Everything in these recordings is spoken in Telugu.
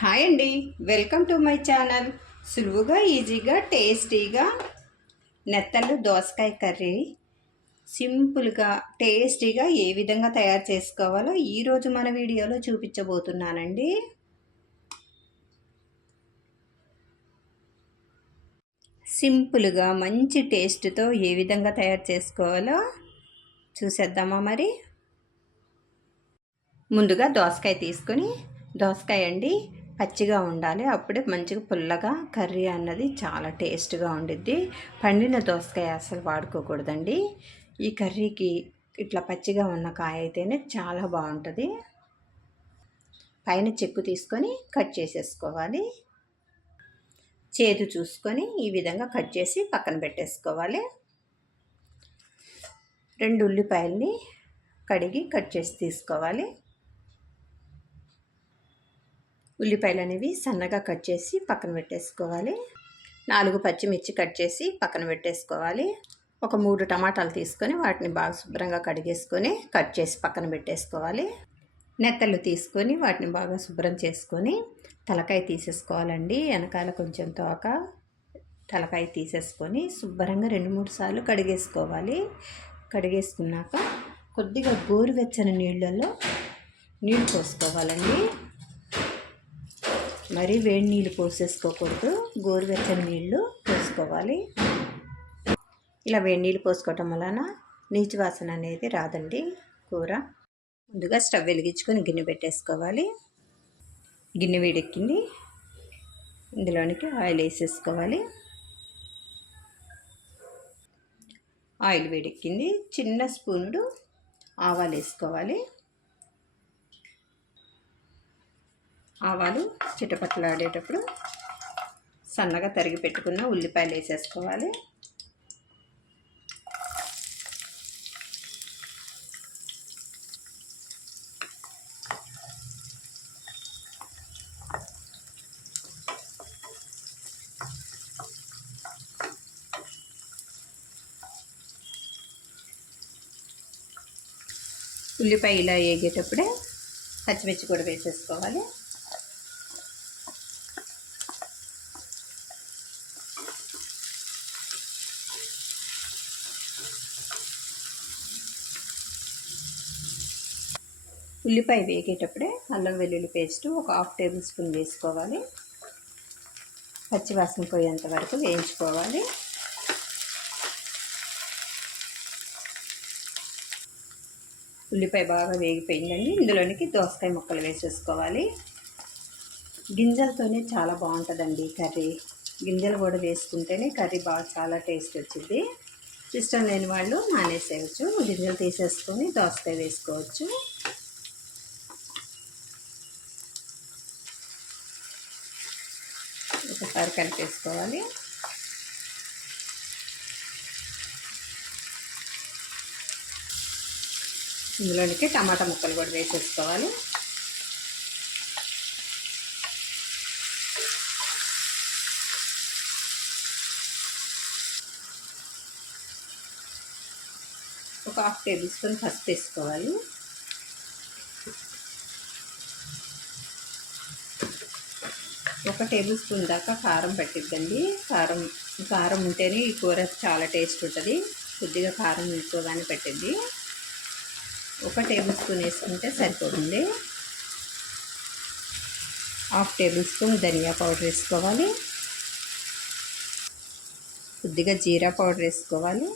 హాయ్ అండి. Welcome to my channel. సులువుగా ఈజీగా టేస్టీగా నెత్తళ్ళు దోసకాయ కర్రీ సింపుల్గా టేస్టీగా ఏ విధంగా తయారు చేసుకోవాలో ఈరోజు మన వీడియోలో చూపించబోతున్నానండి. సింపుల్గా మంచి టేస్ట్తో ఏ విధంగా తయారు చేసుకోవాలో చూసేద్దామా మరి? ముందుగా దోసకాయ తీసుకొని దోసకాయ అండి పచ్చిగా ఉండాలి. అప్పుడే మంచిగా పుల్లగా కర్రీ అన్నది చాలా టేస్ట్గా ఉండిద్ది. పండిన దోసకాయ అసలు వాడుకోకూడదండి. ఈ కర్రీకి ఇట్లా పచ్చిగా ఉన్న కాయ అయితేనే చాలా బాగుంటుంది. పైన చెక్కు తీసుకొని కట్ చేసేసుకోవాలి. చేదు చూసుకొని ఈ విధంగా కట్ చేసి పక్కన పెట్టేసుకోవాలి. రెండు ఉల్లిపాయల్ని కడిగి కట్ చేసి తీసుకోవాలి. ఉల్లిపాయలు అనేవి సన్నగా కట్ చేసి పక్కన పెట్టేసుకోవాలి. నాలుగు పచ్చిమిర్చి కట్ చేసి పక్కన పెట్టేసుకోవాలి. ఒక మూడు టమాటాలు తీసుకొని వాటిని బాగా శుభ్రంగా కడిగేసుకొని కట్ చేసి పక్కన పెట్టేసుకోవాలి. నెత్తలు తీసుకొని వాటిని బాగా శుభ్రం చేసుకొని తలకాయ తీసేసుకోవాలండి. వెనకాల కొంచెం తోక. తలకాయ తీసేసుకొని శుభ్రంగా రెండు మూడు సార్లు కడిగేసుకోవాలి. కడిగేసుకున్నాక కొద్దిగా గోరువెచ్చని నీళ్ళల్లో నీళ్ళు పోసుకోవాలండి. మరి వేడి నీళ్ళు పోసేసుకోకూడదు గోరువెచ్చని నీళ్ళు పోసుకోవాలి. ఇలా వేడి నీళ్ళు పోసుకోవటం వలన నీచు వాసన అనేది రాదండి కూర. ముందుగా స్టవ్ వెలిగించుకొని గిన్నె పెట్టేసుకోవాలి. గిన్నె వేడెక్కింది. ఇందులోనికి ఆయిల్ వేసేసుకోవాలి. ఆయిల్ వేడెక్కింది. చిన్న స్పూనుడు ఆవాలు వేసుకోవాలి. ఆవాలు చిటపట్లాడేటప్పుడు సన్నగా తరిగి పెట్టుకున్న ఉల్లిపాయలు వేసేసుకోవాలి. ఉల్లిపాయ ఇలా వేగేటప్పుడే పచ్చిమిర్చి కూడా వేసేసుకోవాలి. ఉల్లిపాయ వేగేటప్పుడే అల్లం వెల్లుల్లి పేస్ట్ ఒక హాఫ్ టేబుల్ స్పూన్ వేసుకోవాలి. పచ్చివాసన పోయేంత వరకు వేయించుకోవాలి. ఉల్లిపాయ బాగా వేగిపోయిందండి. ఇందులోనికి దోసకాయ ముక్కలు వేసేసుకోవాలి. గింజలతోనే చాలా బాగుంటుందండి కర్రీ. గింజలు కూడా వేసుకుంటేనే కర్రీ బాగా చాలా టేస్ట్ వచ్చింది. ఇష్టం లేని వాళ్ళు మానేసేయచ్చు. గింజలు తీసేసుకొని దోసకాయ వేసుకోవచ్చు. ఒకసారి కలిపేసుకోవాలి. ఇందులోనికి టమాటా ముక్కలు కూడా వేసేసుకోవాలి. ఒక హాఫ్ టేబుల్ స్పూన్ పసుపు వేసుకోవాలి. ఒక టేబుల్ స్పూన్ దాకా కారం పట్టిద్దండి. కారం కారం ఉంటేనే ఈ కూర చాలా టేస్ట్ ఉంటుంది. కొద్దిగా కారం ఎక్కువగానే పట్టిద్ది. ఒక టేబుల్ స్పూన్ వేసుకుంటే సరిపోతుంది. హాఫ్ టేబుల్ స్పూన్ ధనియా పౌడర్ వేసుకోవాలి. కొద్దిగా జీరా పౌడర్ వేసుకోవాలి.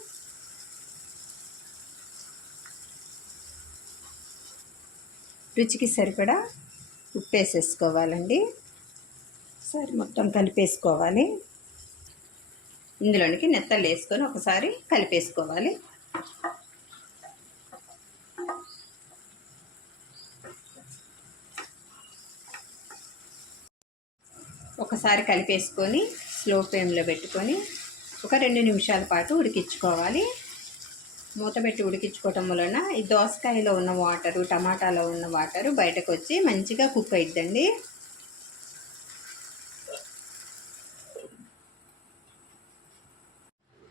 రుచికి సరిపడా ఉప్పు వేసేసుకోవాలండి. ఒకసారి మొత్తం కలిపేసుకోవాలి. ఇందులోనికి నెత్తలు వేసుకొని ఒకసారి కలిపేసుకోవాలి. ఒకసారి కలిపేసుకొని స్లో ఫ్లేమ్లో పెట్టుకొని ఒక రెండు నిమిషాల పాటు ఉడికించుకోవాలి. మూత పెట్టి ఉడికించుకోవటం వలన ఈ దోసకాయలో ఉన్న వాటరు టమాటాలో ఉన్న వాటరు బయటకు వచ్చి మంచిగా కుక్ అయిద్దండి.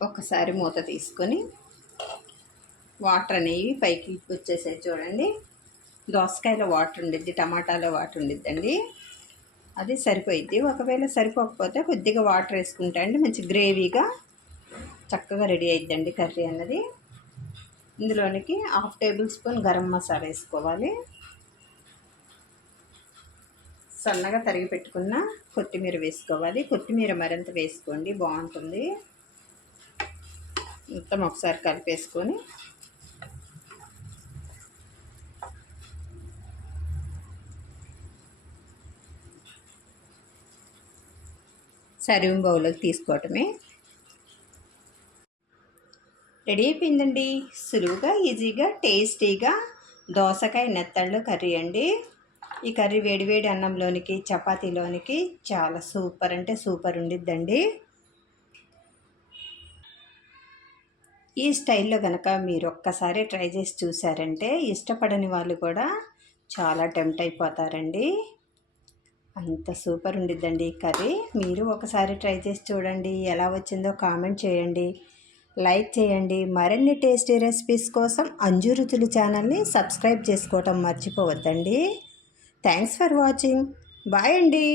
ఒకసారి మూత తీసుకొని వాటర్ అనేవి పైకి వచ్చేసాయి చూడండి. దోసకాయలో వాటర్ ఉండిద్ది టమాటాలో వాటర్ ఉండిద్దండి. అది సరిపోయిద్ది. ఒకవేళ సరిపోకపోతే కొద్దిగా వాటర్ వేసుకుంటా అండి మంచి గ్రేవీగా చక్కగా రెడీ అయిద్దండి కర్రీ అన్నది. ఇందులోనికి half table spoon garam masala వేసుకోవాలి. సన్నగా తరిగి పెట్టుకున్న కొత్తిమీర వేసుకోవాలి. కొత్తిమీర మరింత వేసుకోండి బాగుంటుంది. మొత్తం ఒకసారి కలిపేసుకొని సర్వింగ్ బౌల్లోకి తీసుకోవటమే. రెడీ అయిపోయిందండి. సులువుగా ఈజీగా టేస్టీగా దోసకాయ నెత్తళ్ళు కర్రీ అండి. ఈ కర్రీ వేడివేడి అన్నంలోనికి చపాతీలోనికి చాలా సూపర్ అంటే సూపర్ ఉండిద్దండి. ఈ స్టైల్లో కనుక మీరు ఒక్కసారి ట్రై చేసి చూసారంటే ఇష్టపడని వాళ్ళు కూడా చాలా టెంప్ట్ అయిపోతారండి. అంత సూపర్ ఉండిద్దండి ఈ కర్రీ. మీరు ఒకసారి ట్రై చేసి చూడండి ఎలా వచ్చిందో కామెంట్ చేయండి లైక్ చేయండి. మరిన్ని టేస్టీ రెసిపీస్ కోసం అంజు రుచులు ఛానల్ని సబ్స్క్రైబ్ చేసుకోవటం మర్చిపోవద్దండి. Thanks for watching. బాయ్ అండి.